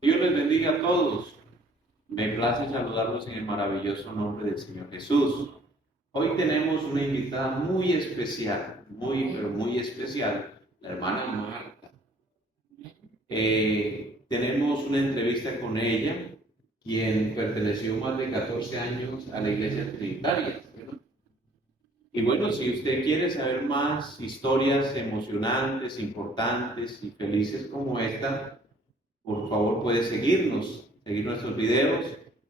Dios les bendiga a todos. Me place saludarlos en el maravilloso nombre del Señor Jesús. Hoy tenemos una invitada muy especial, pero muy especial, la hermana Marta. Tenemos una entrevista con ella, quien perteneció más de 14 años a la Iglesia Trinitaria. Y bueno, si usted quiere saber más historias emocionantes, importantes y felices como esta, por favor puede seguir nuestros videos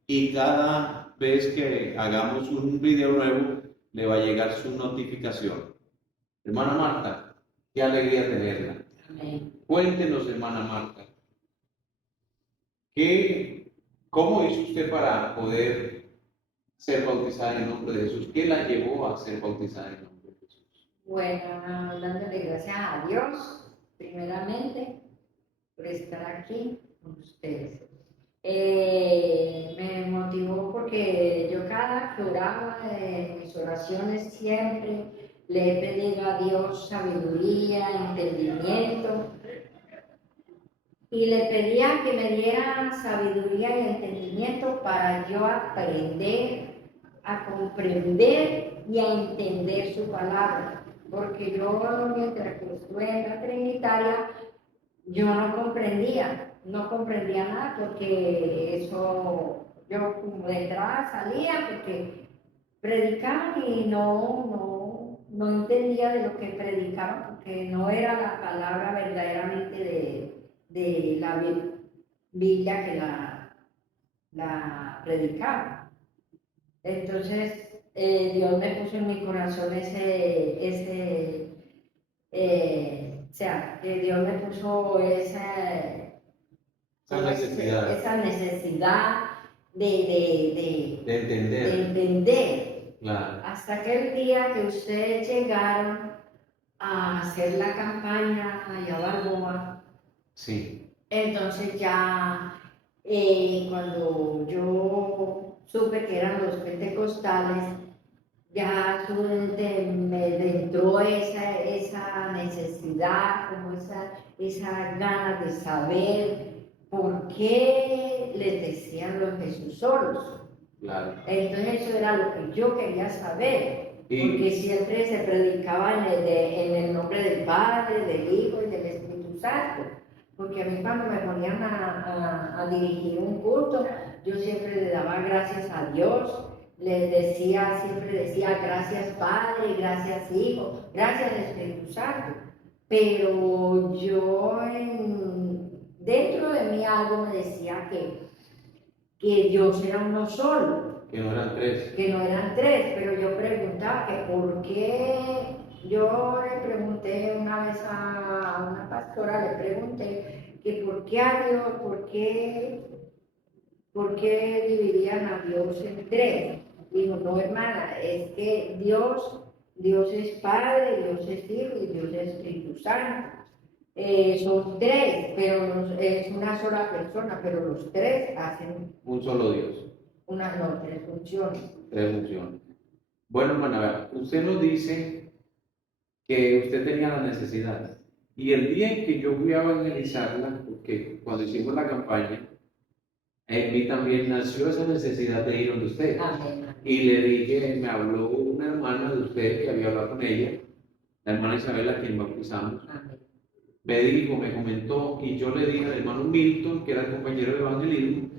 y cada vez que hagamos un video nuevo le va a llegar su notificación. Hermana Marta, qué alegría tenerla. Amén. Cuéntenos, hermana Marta, ¿qué, ¿cómo hizo usted para poder ser bautizada en el nombre de Jesús? ¿Qué la llevó a ser bautizada en el nombre de Jesús? Bueno, dándole gracias a Dios, primeramente, por estar aquí con ustedes. Me motivó porque yo cada que oraba en mis oraciones siempre le he pedido a Dios sabiduría, entendimiento, y le pedía que me diera sabiduría y entendimiento para yo aprender a comprender y a entender su palabra. Porque yo, mientras que estuve en la Trinitaria, yo no comprendía nada, porque eso, yo como de entrada salía, porque predicaban y no entendía de lo que predicaban, porque no era la palabra verdaderamente de la Biblia que la predicaba. Entonces, Dios me puso en mi corazón o sea, que Dios me puso esa necesidad De de entender. entender. Claro. Hasta aquel día que ustedes llegaron a hacer la campaña allá a Balboa, Sí. entonces ya cuando yo supe que eran los pentecostales, ya me entró esa necesidad, como esa ganas de saber por qué les decían los Jesús solos. Claro. Entonces eso era lo que yo quería saber, porque Y siempre se predicaba en el nombre del Padre, del Hijo y del Espíritu Santo. Porque a mí cuando me ponían a dirigir un culto, yo siempre le daba gracias a Dios, siempre decía gracias Padre, gracias Hijo, gracias Espíritu Santo. Pero dentro de mí algo me decía que Dios era uno solo, que no eran tres. que no eran tres, pero yo preguntaba que por qué. Yo le pregunté una vez a una pastora, le pregunté que por qué a Dios, por qué dividirían a Dios en tres. Dijo, no hermana, es que Dios es Padre, Dios es Hijo y Dios es Espíritu Santo. Son tres, pero es una sola persona, pero los tres hacen Un solo Dios. tres funciones. Tres funciones. Bueno, hermana, vea, usted nos dice que usted tenía la necesidad. Y el día en que yo fui a evangelizarla, porque cuando hicimos la campaña, en mí también nació esa necesidad de ir donde usted. Amén. Y le dije, me habló una hermana de usted que había hablado con ella, la hermana Isabela, a quien bautizamos. Amén. Me dijo, me comentó, y yo le dije al hermano Milton, que era el compañero de evangelismo,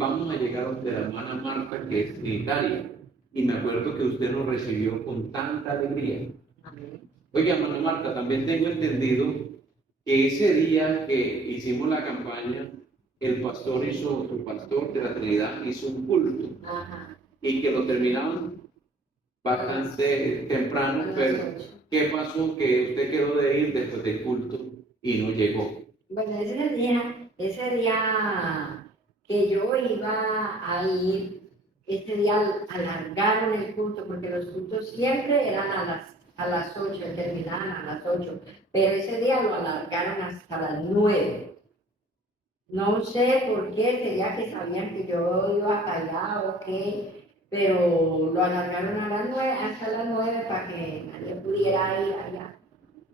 vamos a llegar donde la hermana Marta, que es trinitaria. Y me acuerdo que usted nos recibió con tanta alegría. Amén. Oiga, hermana Marta, también tengo entendido que ese día que hicimos la campaña, su pastor de la Trinidad hizo un culto. Ajá. Y que lo terminaron bastante temprano, pero ¿qué pasó? Que usted quedó de ir después del culto y no llegó. Bueno, ese día que yo iba a ir, ese día alargaron el culto, porque los cultos siempre eran a las 8, terminaban a las 8, pero ese día lo alargaron hasta las 9. No sé por qué, sería que sabían que yo iba para allá o qué, pero lo alargaron hasta las 9 para que nadie pudiera ir allá,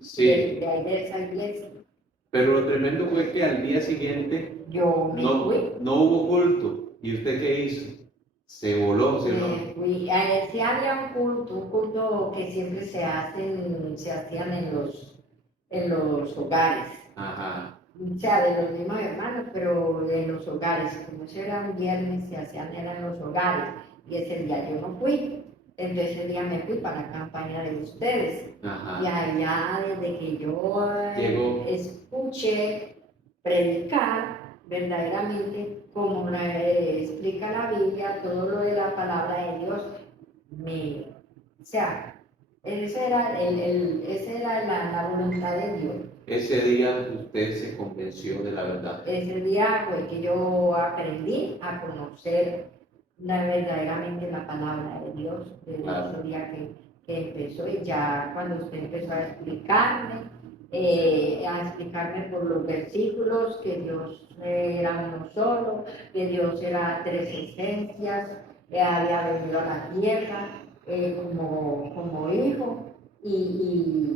Sí. de ahí de esa iglesia. Pero lo tremendo fue que al día siguiente yo me fui. no hubo culto. ¿Y usted qué hizo? Se voló, ¿sí o no? Me fui. Sí había un culto que siempre se hacían en los hogares. Ajá, O sea, de los mismos hermanos, pero de los hogares. Como eso era un viernes, se hacían en los hogares. Y ese día yo no fui. Entonces ese día me fui para la campaña de ustedes. Y ajá. allá, desde que yo Llegó. escuché predicar verdaderamente como explica la Biblia, todo lo de la palabra de Dios, o sea, esa era la voluntad de Dios. Ese día usted se convenció de la verdad. Ese día fue que yo aprendí a conocer verdaderamente la palabra de Dios, desde ese día que empezó y ya cuando usted empezó a explicarme por los versículos que Dios era uno solo, que Dios era tres esencias, había venido a la tierra como hijo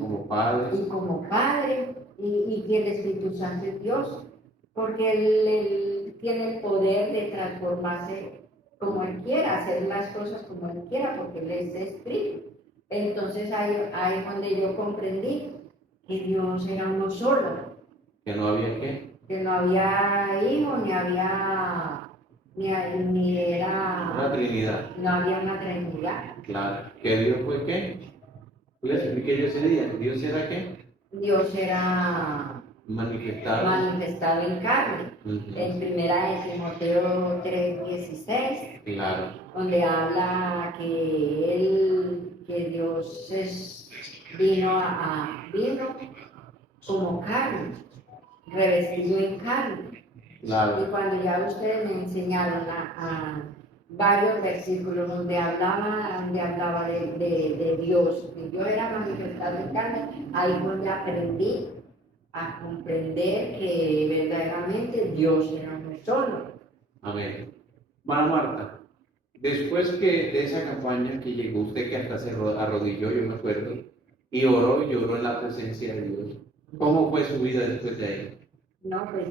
Como padre. y como padre, y que el Espíritu Santo es Dios, porque él tiene el poder de transformarse como Él quiera, hacer las cosas como Él quiera, porque Él es Espíritu. Entonces ahí donde yo comprendí que Dios era uno solo, Que no había qué. que no había hijo, ni era, Una Trinidad. no había una Trinidad. Claro. ¿Que Dios fue qué? Yo les expliqué yo ese día. ¿Dios era qué? Dios era manifestado en carne. En primera de Timoteo 3:16, Claro. donde habla que Dios vino como carne, revestido en carne. Claro. Y cuando ya ustedes me enseñaron a varios versículos donde hablaba de Dios, que Dios era manifestado en carne, ahí fue donde aprendí a comprender que verdaderamente Dios era uno solo. Amén. Mara Marta, después de esa campaña que llegó usted, que hasta se arrodilló, yo me acuerdo, y oró y lloró en la presencia de Dios. ¿Cómo fue su vida después de ahí? No, pues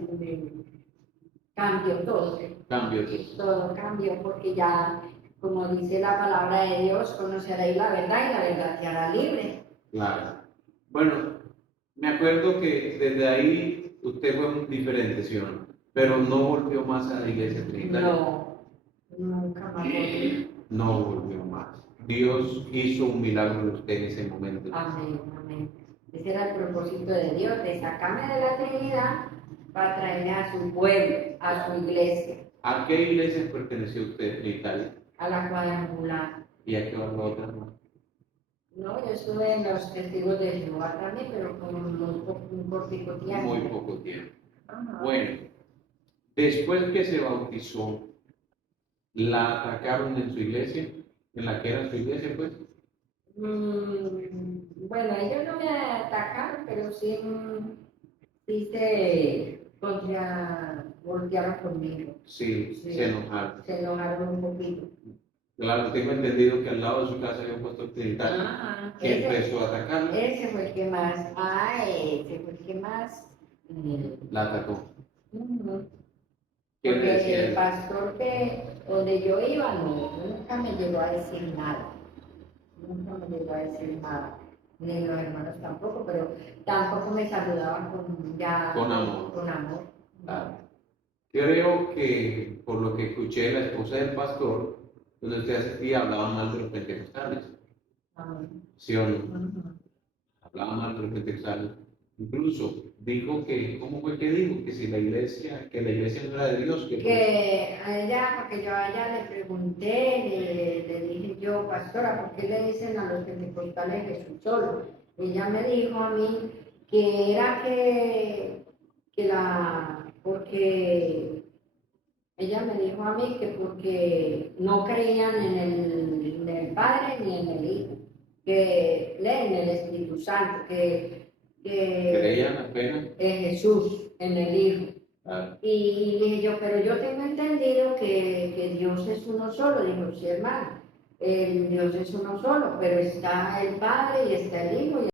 cambió todo. Cambió todo. Todo cambió porque ya, como dice la palabra de Dios, conoceréis la verdad y la verdad te hará libre. Claro. Bueno, me acuerdo que desde ahí usted fue muy diferente, ¿sí o no? Pero no volvió más a la iglesia trinitaria. No, nunca más volví. No volvió más. Dios hizo un milagro en usted en ese momento. Amén, amén. Ese era el propósito de Dios, de sacarme de la Trinidad para traerme a su pueblo, a su iglesia, ¿A qué iglesia perteneció usted en Italia? a la cuadrangular. ¿Y a qué otra más? No, yo estuve en los testigos de Jehová también, pero con un cortico tiempo. Muy poco tiempo. Ajá. Bueno, después que se bautizó, ¿la atacaron en su iglesia? ¿En la que era su iglesia, pues? Bueno, ellos no me atacaron, pero sí, sí se voltearon conmigo. Sí, Sí. se enojaron. Se enojaron un poquito. Claro, tengo entendido que al lado de su casa había un pastor trinitario que empezó a atacarla. Ese fue el que más, ese fue el que más La atacó. ujú. ¿Qué le Porque decía el él? pastor donde yo iba nunca me llegó a decir nada. Nunca me llegó a decir nada. Ni los hermanos tampoco, pero tampoco me saludaban Con amor. Con amor. Claro. Creo que por lo que escuché, la esposa del pastor, donde usted asistía, hablaba mal de los pentecostales. Amén. ¿Sí o no? Ujú. Hablaba mal de los pentecostales. Incluso dijo que, ¿cómo fue que dijo? Que si la iglesia no era de Dios, Que a ella, porque yo a ella le pregunté, le dije yo, pastora, ¿por qué le dicen a los pentecostales Jesús solo? Ella me dijo a mí que era porque ella me dijo a mí que porque no creían en el Padre ni en el Hijo, que leen en el Espíritu Santo, que creían apenas. en Jesús, en el Hijo. Claro. Y dije yo, pero yo tengo entendido que Dios es uno solo. Dijo, sí, hermano, Dios es uno solo, pero está el Padre y está el Hijo.